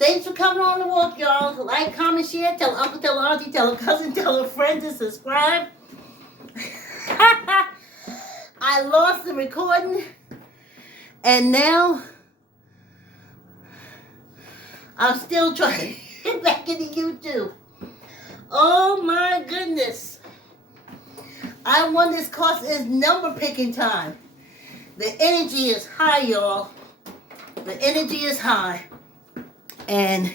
Thanks for coming on the walk, y'all. Like, comment, share, tell uncle, tell auntie, tell a cousin, tell a friend to subscribe. I lost the recording, and now I'm still trying to get back into YouTube. Oh my goodness. I won this course is number picking time. The energy is high, y'all. The energy is high. And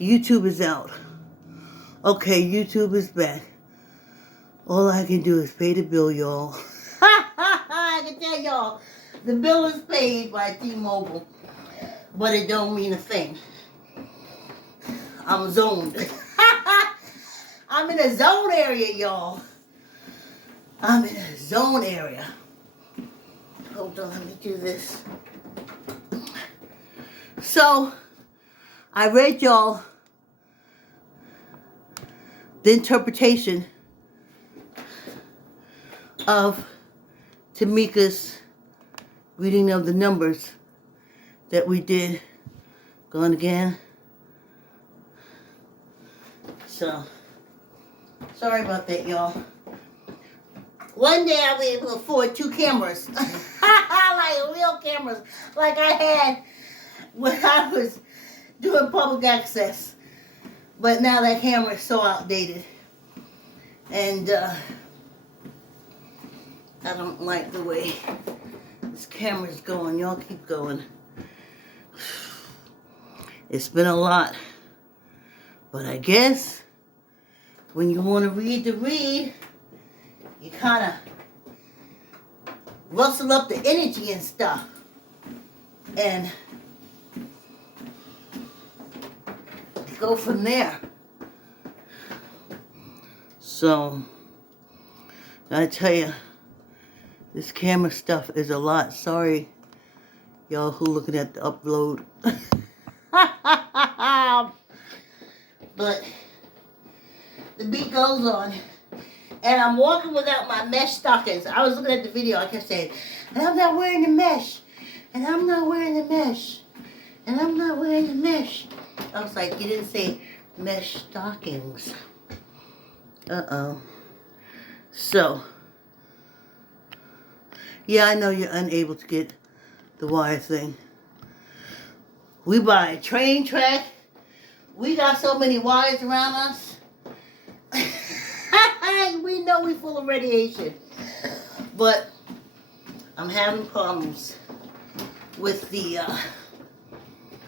YouTube is out. Okay, YouTube is back. All I can do is pay the bill, y'all. I can tell y'all, the bill is paid by T-Mobile. But it don't mean a thing. I'm zoned. I'm in a zone area, y'all. I'm in a zone area. Hold on, let me do this. So, I read y'all the interpretation of Tamika's reading of the numbers that we did. Going again. So, sorry about that, y'all. One day I'll be able to afford 2 cameras. Like real cameras. Like I had when I was doing public access. But now that camera is so outdated. And I don't like the way this camera's going. Y'all keep going. It's been a lot. But I guess when you want to read the read, you kind of rustle up the energy and stuff. And go from there. So, I tell you, this camera stuff is a lot. Sorry, y'all who looking at the upload. But the beat goes on. And I'm walking without my mesh stockings. I was looking at the video. I kept saying, and I'm not wearing the mesh. And I'm not wearing the mesh. And I'm not wearing the mesh. I was like, you didn't say mesh stockings. Uh-oh. So, yeah, I know you're unable to get the wire thing. We buy a train track. We got so many wires around us. We know we're full of radiation. But I'm having problems with the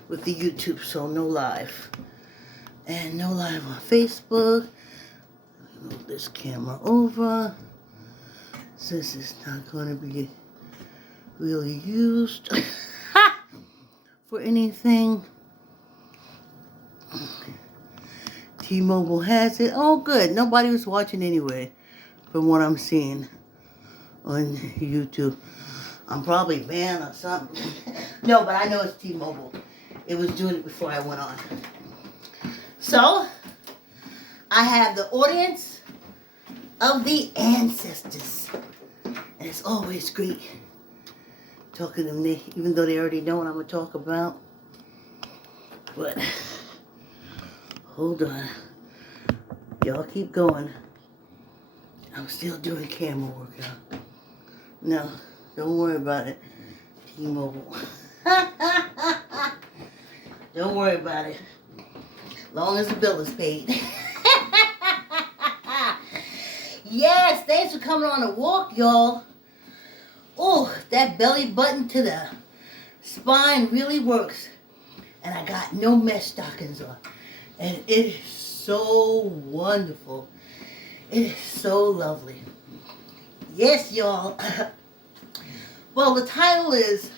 YouTube, so no live. And no live on Facebook. Let me move this camera over. Since it's not going to be really used for anything. T-Mobile has it. Oh, good. Nobody was watching anyway, from what I'm seeing on YouTube. I'm probably banned or something. No, but I know it's T-Mobile. It was doing it before I went on. So, I have the audience of the ancestors. And it's always great talking to them, even though they already know what I'm going to talk about. But, hold on. Y'all keep going. I'm still doing camera work, y'all. No, don't worry about it. T-Mobile. Don't worry about it. Long as the bill is paid. Yes, thanks for coming on a walk, y'all. Oh, that belly button to the spine really works. And I got no mesh stockings on. And it is so wonderful. It is so lovely. Yes, y'all. Well, the title is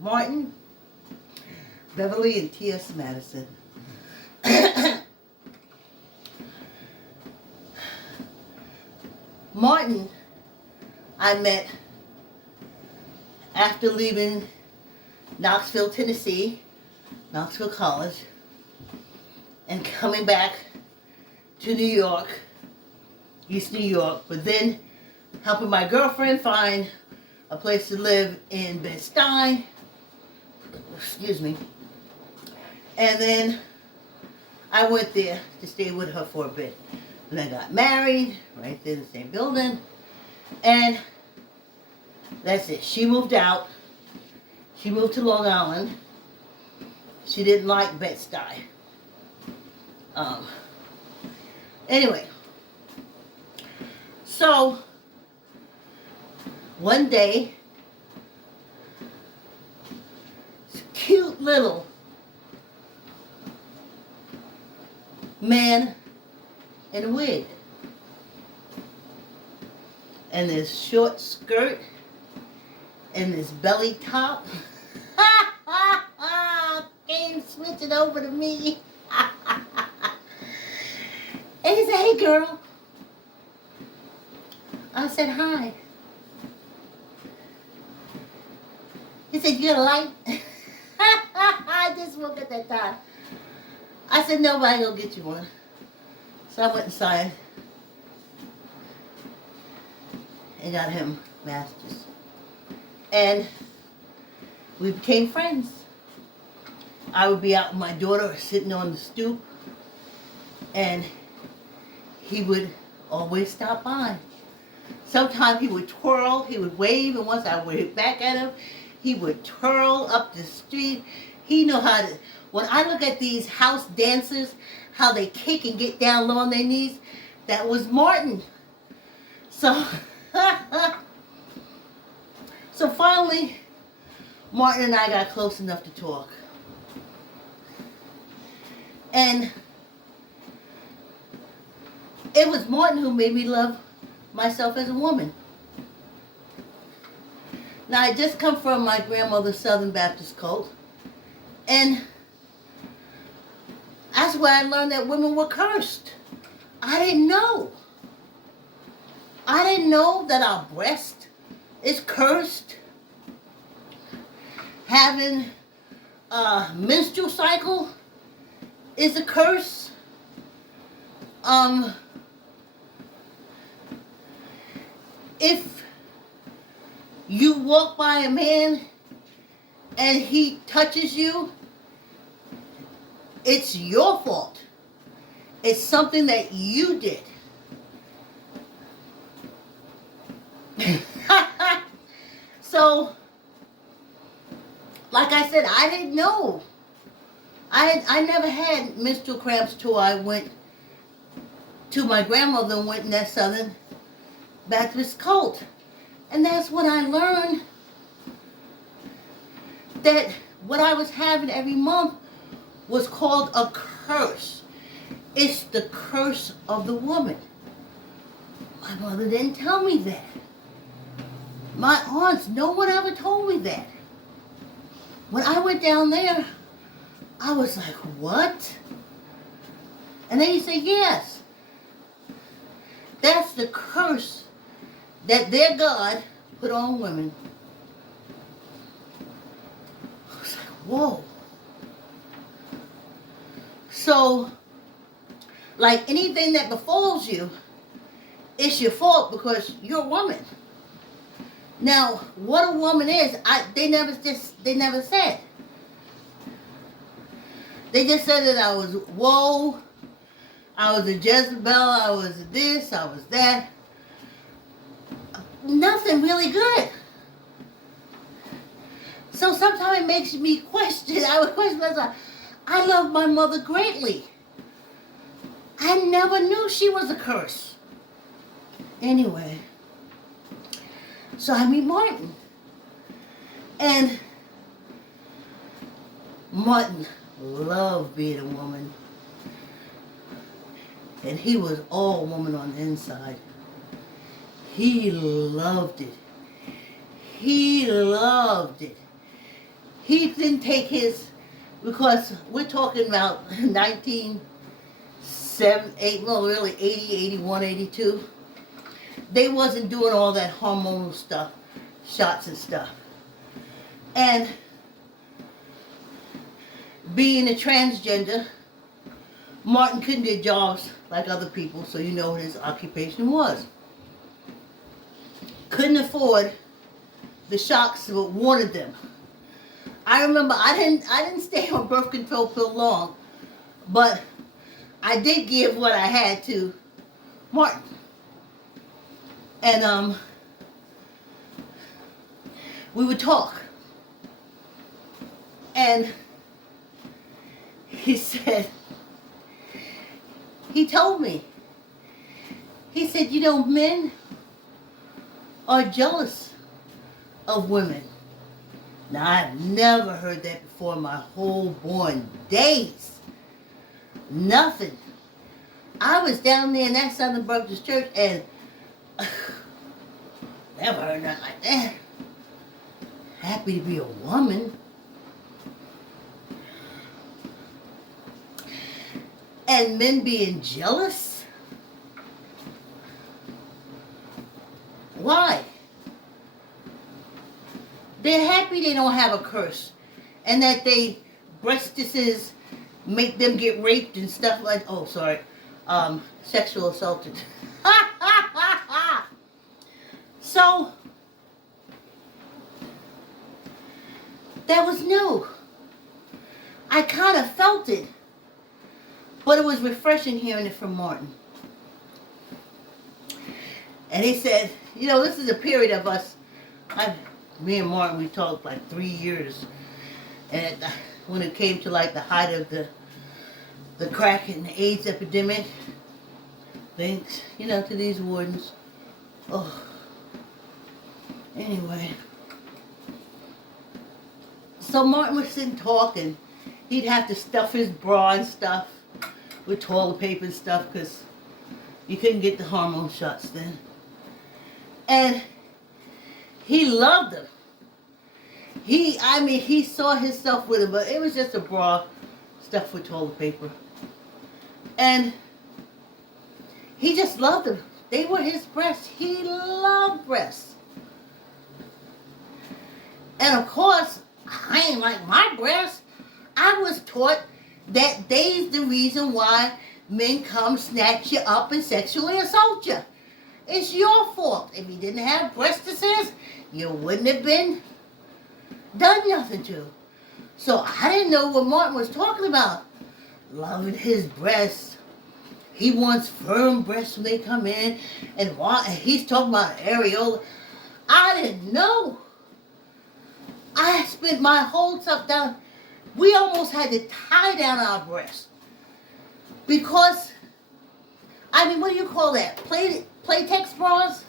Martin, Beverly, and T.S. Madison. Martin, I met after leaving Knoxville, Tennessee, Knoxville College, and coming back to New York, East New York, but then helping my girlfriend find a place to live in Bed-Stuy. Excuse me. And then I went there to stay with her for a bit. And I got married right there in the same building. And that's it. She moved out. She moved to Long Island. She didn't like Bed-Stuy. Anyway. So, one day, this cute little man in a wig and this short skirt and this belly top came switching over to me. And he said, "Hey girl." I said, "Hi." He said, "You got a light?" I just woke at that time. I said, "No, but I go get you one." So I went inside and got him matches. And we became friends. I would be out with my daughter sitting on the stoop, and he would always stop by. Sometimes he would twirl, he would wave, and once I waved back at him, he would twirl up the street. He knew how to, when I look at these house dancers, how they kick and get down low on their knees, that was Martin. So, so finally, Martin and I got close enough to talk. And it was Martin who made me love myself as a woman. Now, I just come from my grandmother's Southern Baptist cult, and that's where I learned that women were cursed. I didn't know. I didn't know that our breast is cursed. Having a menstrual cycle is a curse. If you walk by a man and he touches you, it's your fault. It's something that you did. So, like I said, I didn't know. I never had menstrual cramps till I went to my grandmother and went in that Southern Baptist cult. And that's when I learned that what I was having every month was called a curse. It's the curse of the woman. My mother didn't tell me that. My aunts, no one ever told me that. When I went down there, I was like, what? And then he said, yes. That's the curse that their God put on women. I was like, whoa. So, like anything that befalls you, it's your fault because you're a woman. Now, what a woman is, they never said. They just said that I was woe, I was a Jezebel, I was this, I was that. Nothing really good. So sometimes it makes me question. I would question myself. I love my mother greatly. I never knew she was a curse. Anyway, so I meet Martin. And Martin loved being a woman. And he was all woman on the inside. He loved it. He loved it. He didn't take his, because we're talking about 1978, well really 80, 81, 82. They wasn't doing all that hormonal stuff, shots and stuff. And being a transgender, Martin couldn't get jobs like other people, so you know what his occupation was. Couldn't afford the shocks, but wanted them. I remember I didn't stay on birth control pill long, but I did give what I had to Martin. And we would talk. And he told me, he said, you know, men are jealous of women. Now, I've never heard that before in my whole born days. Nothing. I was down there in that Southern Baptist church and never heard nothing like that. Happy to be a woman. And men being jealous? Why? They're happy they don't have a curse. And that they breastises make them get raped and stuff like, oh, sorry, sexual assaulted. So, that was new. I kind of felt it. But it was refreshing hearing it from Martin. And he said, you know, this is a period of us. Me and Martin, we talked like 3 years. And when it came to like the height of the crack and the AIDS epidemic, thanks, you know, to these wardens. Oh. Anyway. So Martin was sitting talking. He'd have to stuff his bra and stuff with toilet paper and stuff because you couldn't get the hormone shots then. And he loved them. He saw himself with them, but it was just a bra stuffed with toilet paper. And he just loved them. They were his breasts. He loved breasts. And of course, I ain't like my breasts. I was taught that they's the reason why men come snatch you up and sexually assault you. It's your fault. If you didn't have breastises, you wouldn't have been done nothing to. So I didn't know what Martin was talking about. Loving his breasts. He wants firm breasts when they come in. And he's talking about areola. I didn't know. I spent my whole stuff down. We almost had to tie down our breasts. Because, what do you call that? Playtex bras?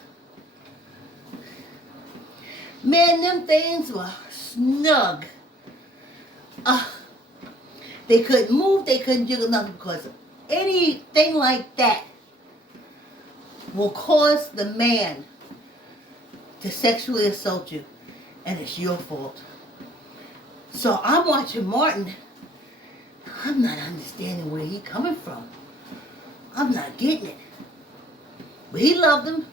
Man, them things were snug. They couldn't move, they couldn't jiggle nothing because anything like that will cause the man to sexually assault you. And it's your fault. So I'm watching Martin. I'm not understanding where he's coming from. I'm not getting it. But he loved them.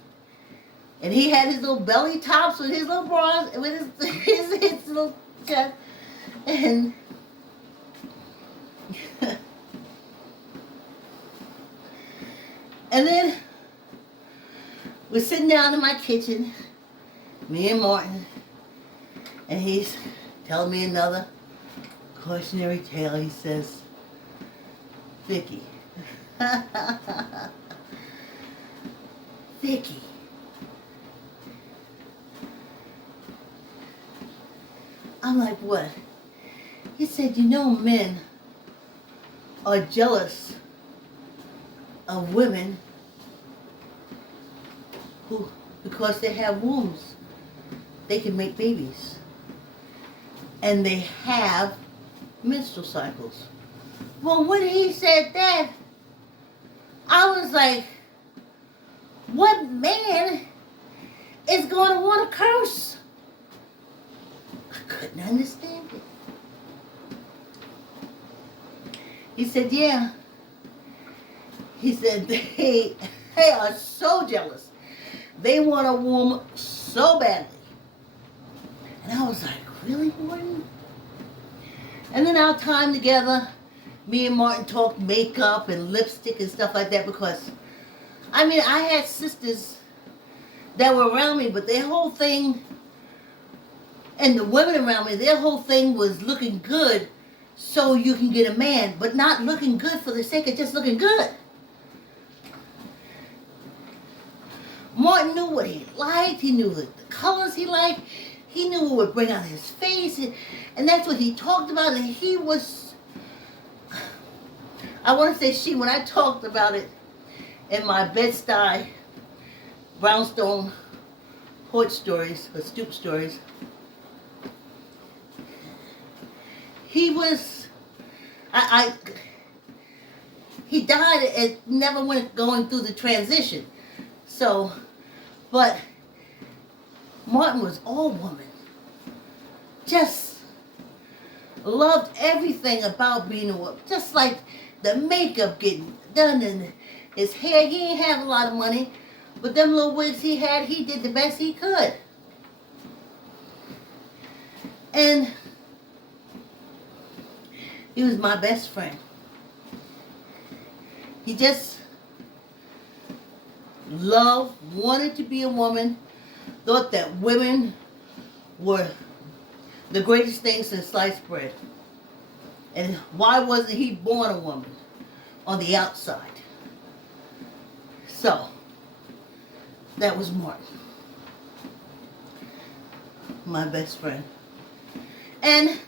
And he had his little belly tops with his little bras, with his little chest. And and then we're sitting down in my kitchen, me and Martin, and he's telling me another cautionary tale. He says, Vicky, Vicky, I'm like, what? He said, you know, men are jealous of women who, because they have wombs, they can make babies. And they have menstrual cycles. Well, when he said that, I was like, what man is going to want to curse? I couldn't understand it. He said, yeah. He said, they are so jealous. They want a womb so badly. And I was like, really, Gordon? And then our time together, me and Martin talked makeup and lipstick and stuff like that because, I had sisters that were around me, but their whole thing, And the women around me, their whole thing was looking good so you can get a man, but not looking good for the sake of just looking good. Martin knew what he liked. He knew the colors he liked. He knew what would bring out his face. And that's what he talked about. And he was, I want to say she, when I talked about it in my Bed-Stuy brownstone porch stories, or stoop stories, he was, he died and never went going through the transition. So, but Martin was all woman. Just loved everything about being a woman. Just like the makeup getting done and his hair. He didn't have a lot of money, but them little wigs he had, he did the best he could. And he was my best friend. He just loved, wanted to be a woman, thought that women were the greatest thing since sliced bread. And why wasn't he born a woman on the outside? So, that was Martin, my best friend. And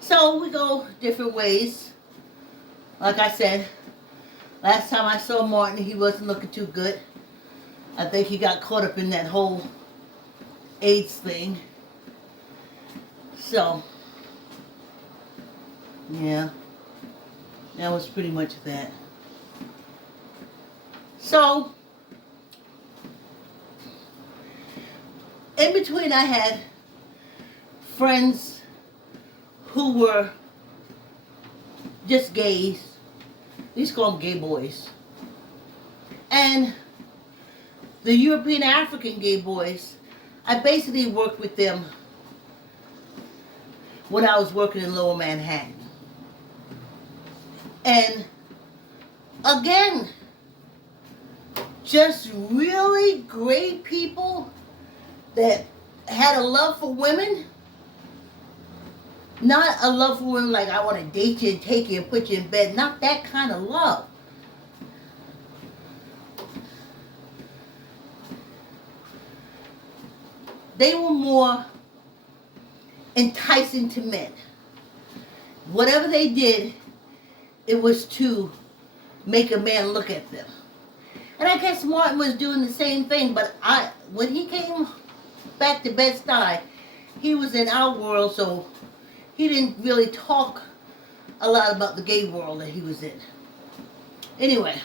so we go different ways. Like I said, last time I saw Martin, he wasn't looking too good. I think he got caught up in that whole AIDS thing. So, yeah, that was pretty much that. So, in between I had friends who were just gays. We used to call them gay boys. And the European African gay boys, I basically worked with them when I was working in Lower Manhattan. And again, just really great people that had a love for women. Not a love for women like I want to date you and take you and put you in bed. Not that kind of love. They were more enticing to men. Whatever they did, it was to make a man look at them. And I guess Martin was doing the same thing, but when he came back to Bed-Stuy, he was in our world, so he didn't really talk a lot about the gay world that he was in. Anyway,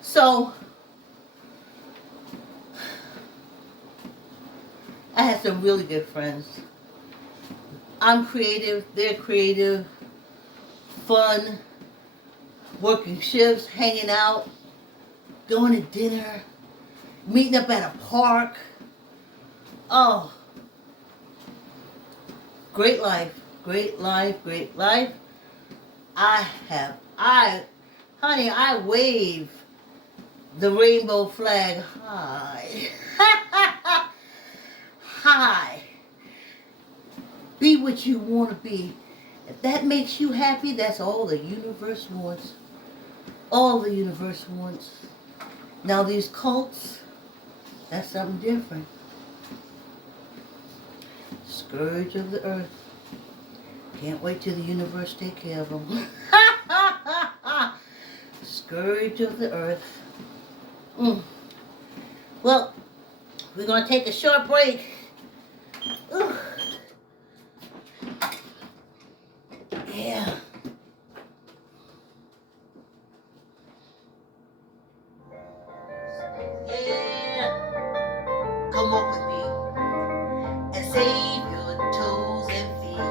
so I had some really good friends. I'm creative, they're creative, fun, working shifts, hanging out, going to dinner, meeting up at a park. Oh, great life, great life, great life. Honey, I wave the rainbow flag high. High. Be what you want to be. If that makes you happy, that's all the universe wants. All the universe wants. Now these cults, that's something different. Scourge of the earth. Can't wait till the universe take care of them. Scourge of the earth. Well, we're going to take a short break. Ooh. Yeah. Yeah. Come up with me and save your toes and feet.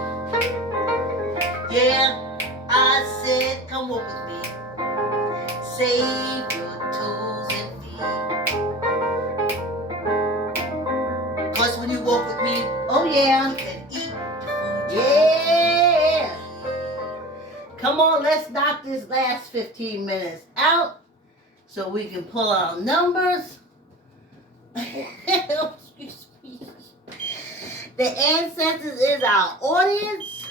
Yeah, I said come up with me. Save your toes and feet. 'Cause when you walk with me, oh yeah, you can eat the food. Yeah. Come on, let's knock this last 15 minutes out so we can pull our numbers. The ancestors is our audience.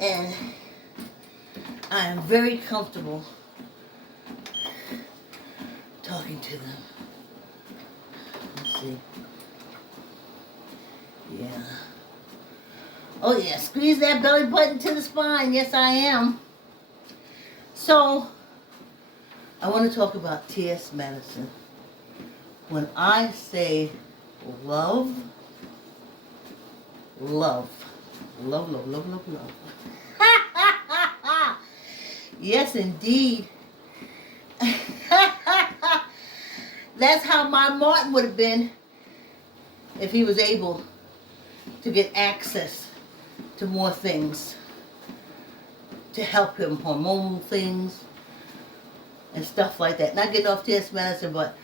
And I am very comfortable talking to them. Let's see. Yeah. Oh yeah, squeeze that belly button to the spine. Yes, I am. So, I want to talk about T.S. Madison. When I say love, love, love, love, love, love, love. Yes, indeed. That's how my Martin would have been if he was able to get access to more things to help him, hormonal things and stuff like that. Not getting off T.S. Madison, but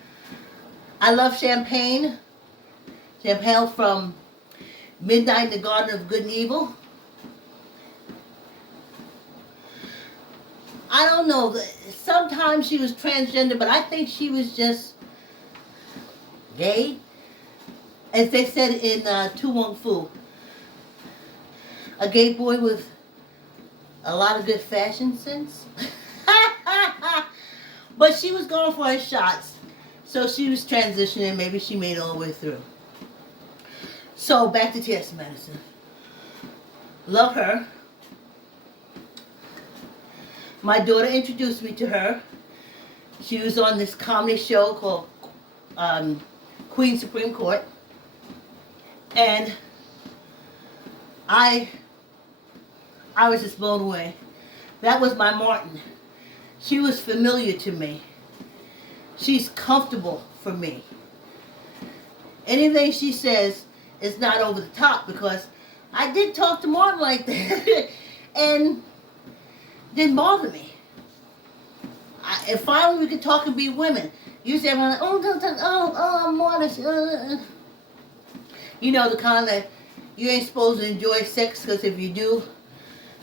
I love champagne. Champagne from Midnight in the Garden of Good and Evil. I don't know. Sometimes she was transgender, but I think she was just gay. As they said in Tu Wong Fu. A gay boy with a lot of good fashion sense. But she was going for her shots. So she was transitioning. Maybe she made it all the way through. So back to T.S. Madison. Love her. My daughter introduced me to her. She was on this comedy show called Queen Supreme Court. And I was just blown away. That was my Martin. She was familiar to me. She's comfortable for me. Anything she says is not over the top, because I did talk to Martin like that. And didn't bother me. And finally we could talk and be women. Usually everyone like, I'm Martin. You know, the kind that you ain't supposed to enjoy sex, because if you do,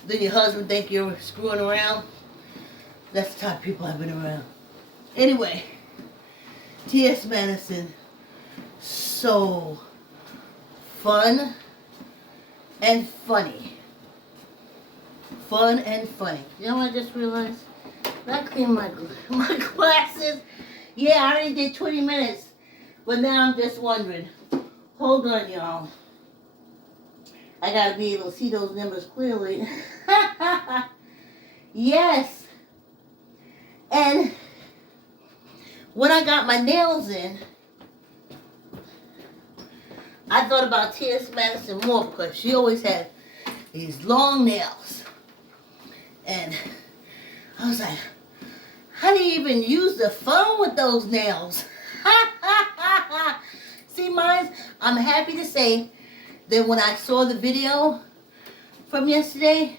then your husband think you're screwing around. That's the type of people I've been around. Anyway, T.S. Madison, so fun and funny. Fun and funny. You know what I just realized? I cleaned my glasses. Yeah, I already did 20 minutes. But now I'm just wondering. Hold on, y'all. I gotta be able to see those numbers clearly. Yes. And when I got my nails in, I thought about T.S. Madison more, because she always had these long nails. And I was like, how do you even use the phone with those nails? See, mine, I'm happy to say that when I saw the video from yesterday,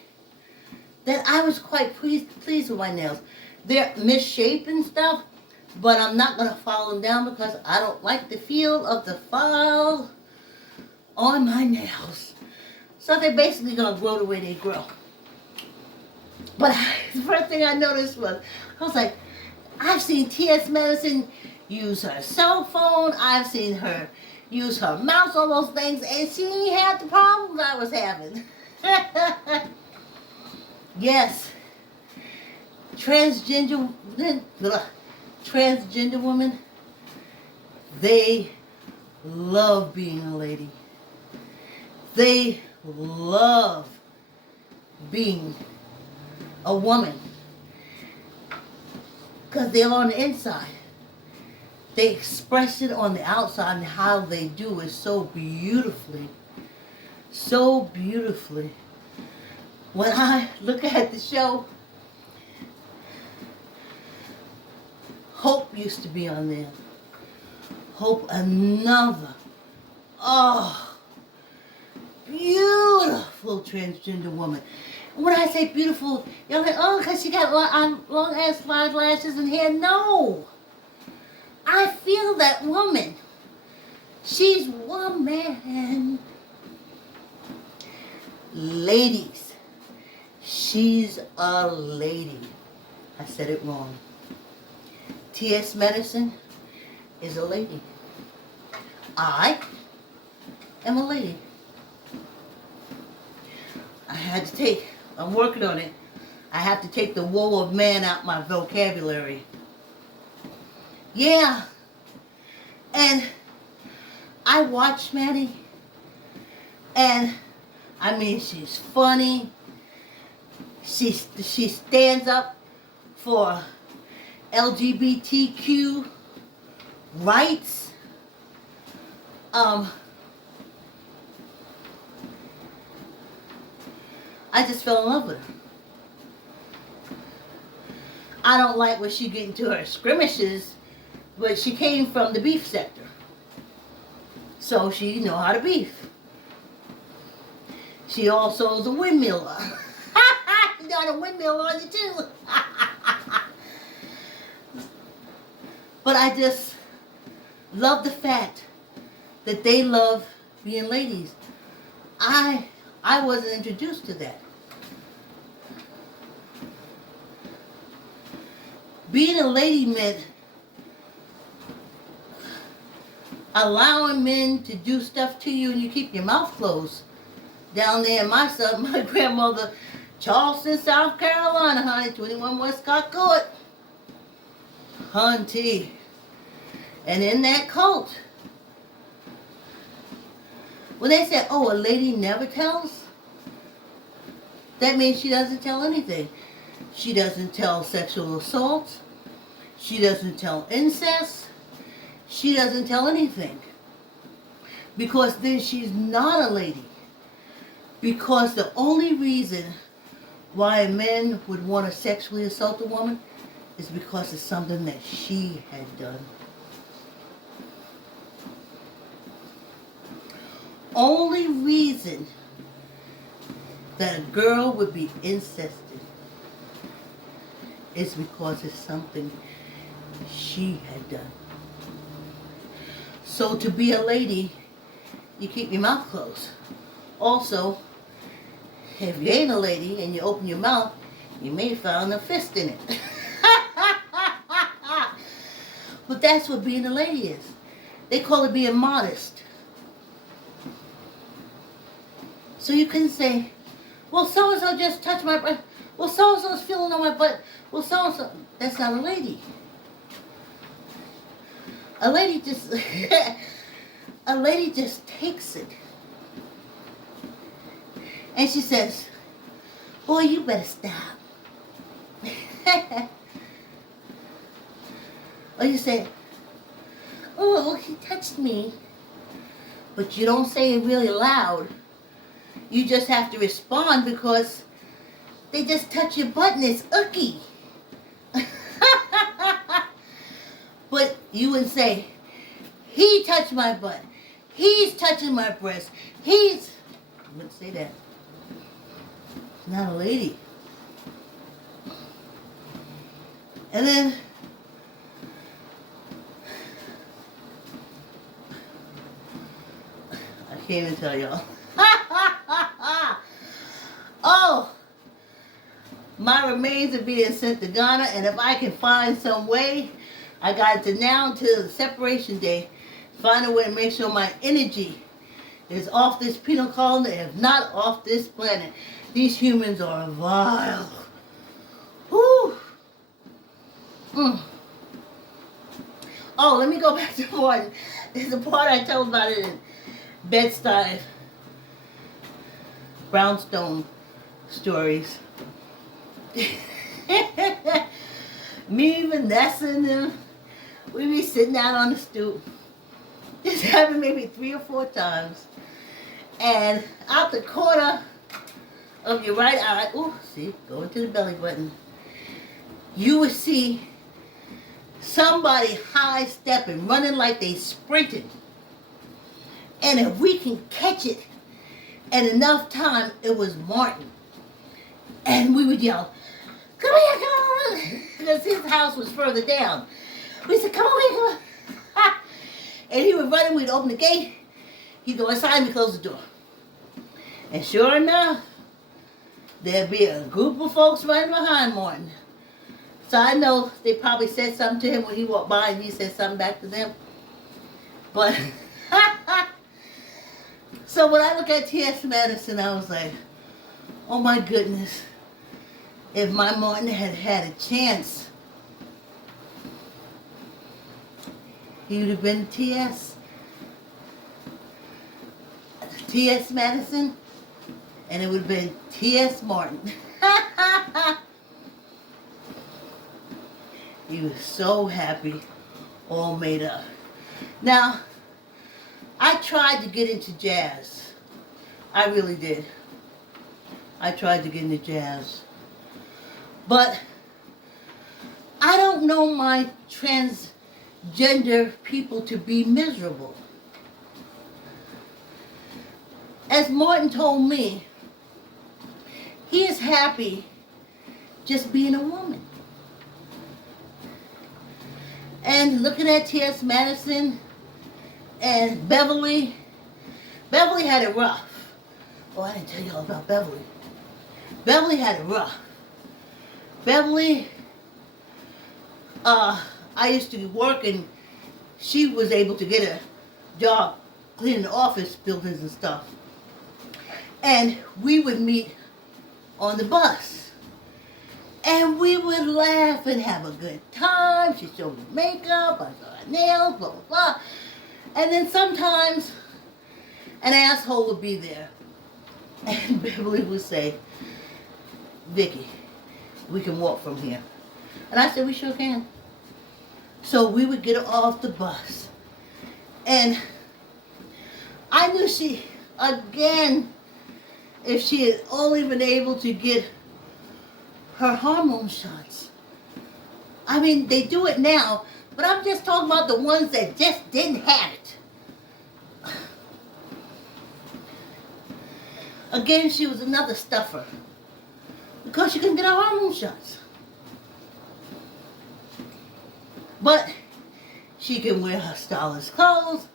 that I was quite pleased with my nails. They're misshapen and stuff, but I'm not going to file them down, because I don't like the feel of the file on my nails. So they're basically going to grow the way they grow. But the first thing I noticed was, I was like, I've seen T.S. Madison use her cell phone. I've seen her use her mouse on those things, and she ain't had the problems I was having. Yes. Transgender women, they love being a lady. They love being a woman, because they're on the inside. They express it on the outside, and how they do it so beautifully. So beautifully. When I look at the show, Hope used to be on there. Hope, another, beautiful transgender woman. When I say beautiful, you're like, oh, because she got long ass wide lashes and hair. No. I feel that woman. She's woman. Ladies. She's a lady. I said it wrong. T.S. Madison is a lady. I am a lady. I'm working on it. I have to take the woe of man out my vocabulary. Yeah. And I watch Maddie. And I mean, she's funny. She stands up for LGBTQ rights. I just fell in love with her. I don't like when she get into her skirmishes, but she came from the beef sector. So she know how to beef. She also is a windmiller. You got a windmill on you too. But I just love the fact that they love being ladies. I wasn't introduced to that. Being a lady meant allowing men to do stuff to you and you keep your mouth closed. Down there in my grandmother, Charleston, South Carolina, honey, 21 Westcott Court. Hunty. And in that cult, when they said, oh, a lady never tells, that means she doesn't tell anything. She doesn't tell sexual assault. She doesn't tell incest. She doesn't tell anything. Because then she's not a lady. Because the only reason why a man would want to sexually assault a woman is because it's something that she had done. Only reason that a girl would be incested is because it's something she had done. So to be a lady, you keep your mouth closed. Also, if you ain't a lady and you open your mouth, you may find a fist in it. But that's what being a lady is. They call it being modest. So you can say, well, so-and-so just touched my butt. Well, so-and-so's feeling on my butt. Well, so-and-so. That's not a lady. A lady just, a lady just takes it. And she says, boy, you better stop. Or you say, oh, he touched me. But you don't say it really loud. You just have to respond because they just touch your butt and it's icky. But you would say, he touched my butt. He's touching my breast. I wouldn't say that. Not a lady. And then I can't even tell y'all. Oh, my remains are being sent to Ghana, and if I can find some way, I got to now until the separation day, find a way to make sure my energy is off this penal colony, if not off this planet. These humans are vile. Whew. Oh, let me go back to one. There's a part I told about it in Bed-Stuy, brownstone stories. Me, Vanessa, and them, we be sitting out on the stoop. This happened maybe 3 or 4 times. And out the corner of your right eye, ooh, see, going to the belly button, you would see somebody high stepping, running like they sprinted. And if we can catch it at enough time, it was Martin. And we would yell, come here, come on, because his house was further down. We said, come on, come on. And he would run and we'd open the gate. He'd go inside and we'd close the door. And sure enough, there'd be a group of folks right behind Martin. So I know they probably said something to him when he walked by and he said something back to them. But So when I look at T.S. Madison, I was like, oh my goodness, if my Martin had had a chance, he would have been T.S. T.S. Madison, and it would have been T.S. Martin. He was so happy, all made up. Now, I tried to get into jazz. I really did. I tried to get into jazz. But I don't know my transgender people to be miserable. As Martin told me, he is happy just being a woman. And looking at T.S. Madison and Beverly, Beverly had it rough. Oh, I didn't tell you all about Beverly. Beverly had it rough. Beverly, I used to work and she was able to get a job cleaning office buildings and stuff. And we would meet on the bus. And we would laugh and have a good time. She showed me makeup, I saw her nails, blah, blah, blah. And then sometimes an asshole would be there. And Beverly would say, Vicky, we can walk from here. And I said, we sure can. So we would get off the bus. And I knew she, again, if she had only been able to get her hormone shots. I mean, they do it now, but I'm just talking about the ones that just didn't have it. Again, she was another stuffer because she couldn't get her hormone shots. But she can wear her stylish clothes.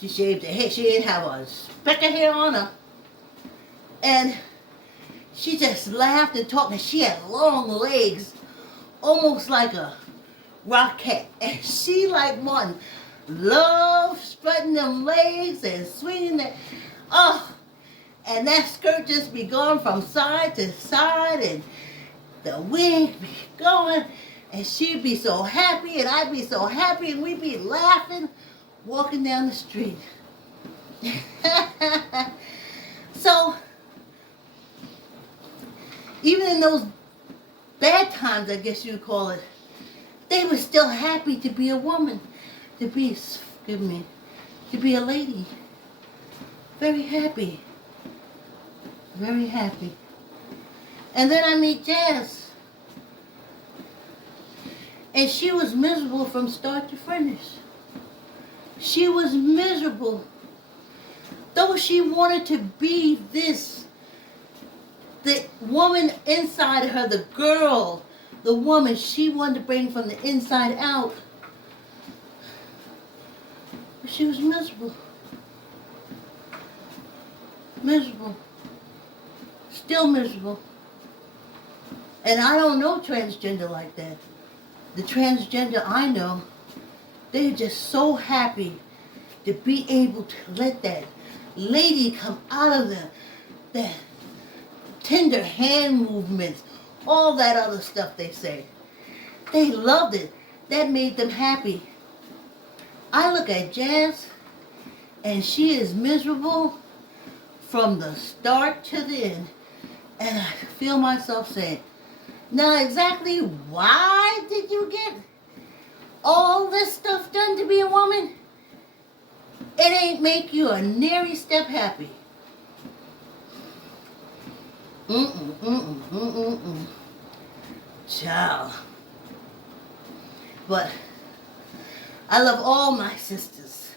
She shaved her hair. She didn't have a speck of hair on her. And she just laughed and talked, and she had long legs, almost like a rocket. And she, like Martin, loved strutting them legs and swinging that. Oh, and that skirt just be going from side to side, and the wig be going, and she'd be so happy, and I'd be so happy, and we'd be laughing, walking down the street. So, even in those bad times, I guess you'd call it, they were still happy to be a woman, to be, excuse me, to be a lady. Very happy. Very happy. And then I meet Jazz. And she was miserable from start to finish. She was miserable. Though she wanted to be this, the woman inside of her, the girl, the woman she wanted to bring from the inside out. But she was miserable. Miserable. Still miserable. And I don't know transgender like that. The transgender I know, they're just so happy to be able to let that lady come out of that tender hand movements, all that other stuff they say. They loved it. That made them happy. I look at Jazz, and she is miserable from the start to the end. And I feel myself saying, now exactly why did you get all this stuff done to be a woman? It ain't make you a nary step happy. Child. But I love all my sisters.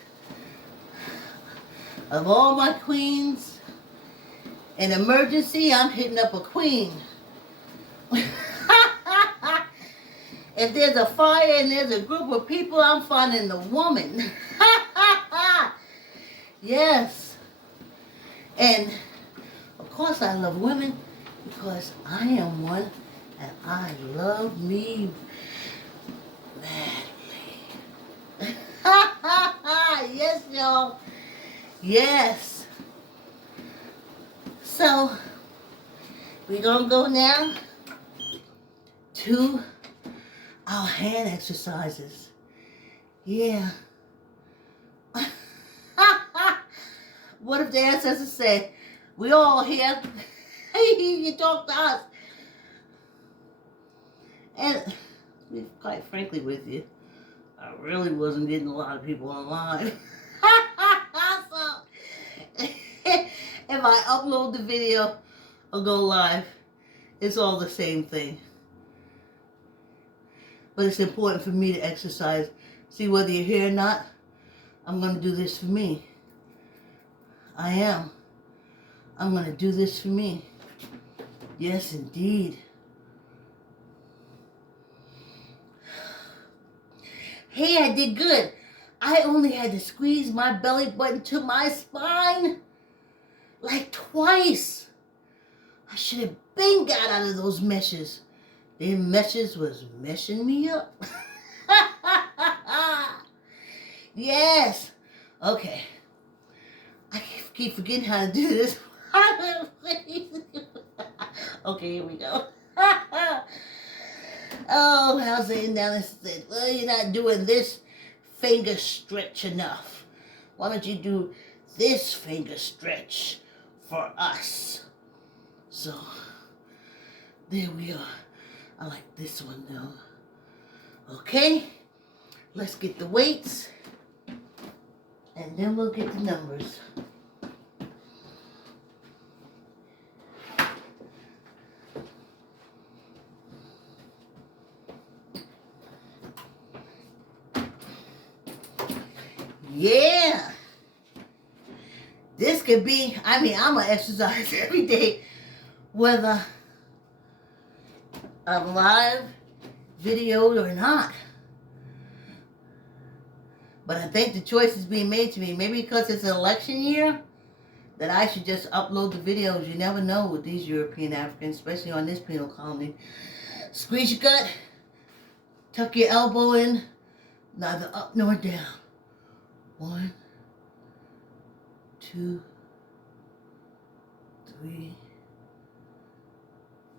I love all my queens. In emergency, I'm hitting up a queen. If there's a fire and there's a group of people, I'm finding the woman. Yes. And of course I love women because I am one and I love me madly. Yes, y'all. Yes. So, we're going to go now to our hand exercises. Yeah. What if the ancestors said, we all here, you talk to us. And quite frankly with you, I really wasn't getting a lot of people online. So, if I upload the video or go live, it's all the same thing. But it's important for me to exercise. See, whether you're here or not, I'm going to do this for me. I am. I'm going to do this for me. Yes, indeed. Hey, I did good. I only had to squeeze my belly button to my spine like twice. I should have been got out of those meshes. Them meshes was meshing me up. Yes. Okay. I keep forgetting how to do this. Okay, here we go. Oh, how's sitting down and said, well, you're not doing this finger stretch enough. Why don't you do this finger stretch for us? So, there we are. I like this one though. Okay, let's get the weights and then we'll get the numbers. Yeah, this could be, I'm going to exercise every day, whether I'm live, videoed or not. But I think the choice is being made to me, maybe because it's an election year, that I should just upload the videos. You never know with these European Africans, especially on this penal colony. Squeeze your gut, tuck your elbow in, neither up nor down. 1, 2, 3,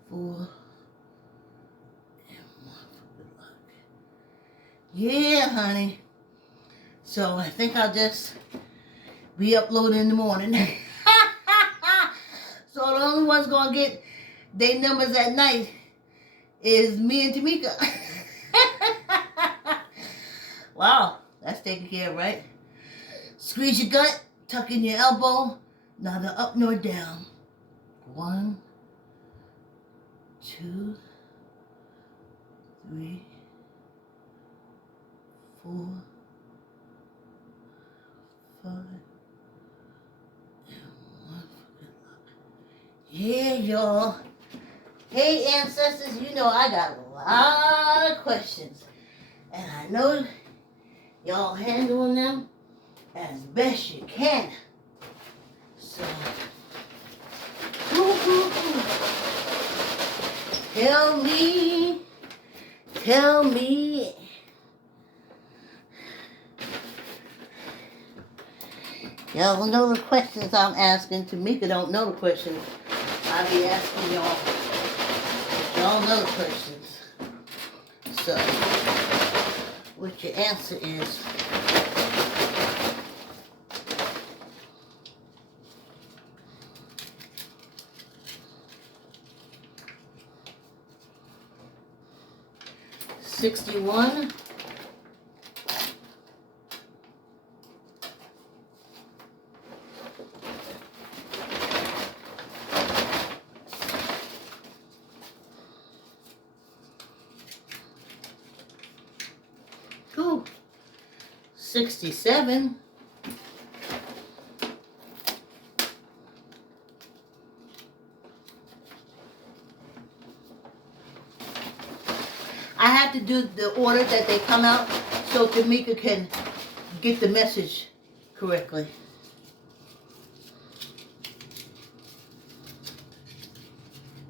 4, and 1 for good luck. Yeah, honey. So I think I'll just be uploading in the morning. So the only one's gonna get their numbers at night is me and Tamika. Wow, that's taken care of, right? Squeeze your gut, tuck in your elbow, neither up nor down. 1, 2, 3, 4, 5, and 1 for good luck. Yeah, y'all. Hey, ancestors, you know I got a lot of questions. And I know y'all handling them as best you can. So, tell me. Y'all know the questions I'm asking. Tamika don't know the questions I be asking y'all. But y'all know the questions. So, what your answer is. $61. Cool. 67. I have to do the order that they come out so Tamika can get the message correctly.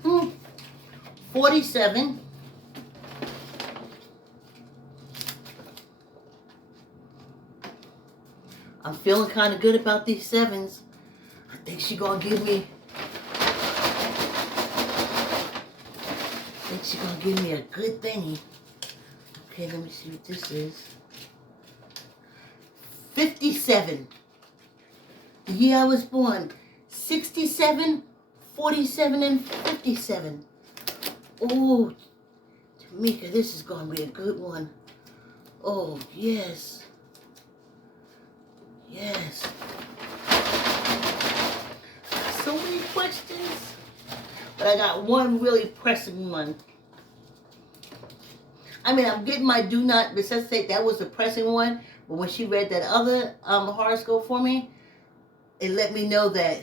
Hmm. 47. I'm feeling kind of good about these 7s. I think she's going to give me... a good thingy. Okay, let me see what this is. 57. The year I was born. 67, 47, and 57. Oh, Tamika, this is going to be a good one. Oh, yes. Yes. So many questions. But I got one really pressing one. I mean, I'm getting my do not resuscitate. That was the pressing one. But when she read that other horoscope for me, it let me know that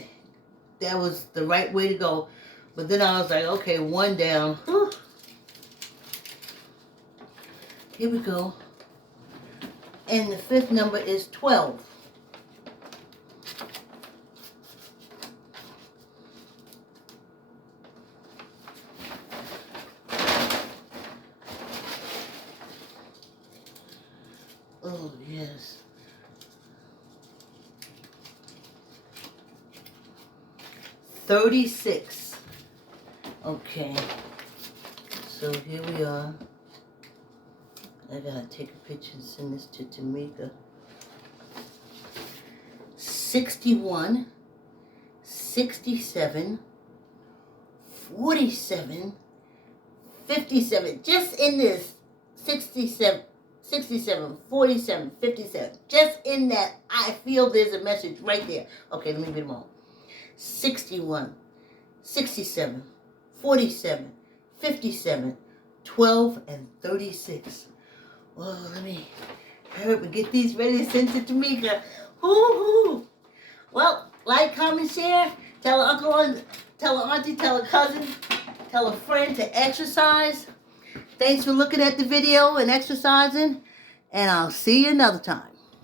that was the right way to go. But then I was like, okay, one down. Whew. Here we go. And the 5th number is 12. Oh, yes. $36. Okay. So here we are. I gotta take a picture and send this to Tamika. 61, 67, 47, 57. Just in this 67, 47, 57. Just in that, I feel there's a message right there. Okay, let me read them all. 61, 67, 47, 57, 12, and 36. Well, let me hurry up and get these ready to send to Tamika. Hoo-hoo. Well, like, comment, share. Tell an uncle, tell an auntie, tell a cousin, tell a friend to exercise. Thanks for looking at the video and exercising. And I'll see you another time.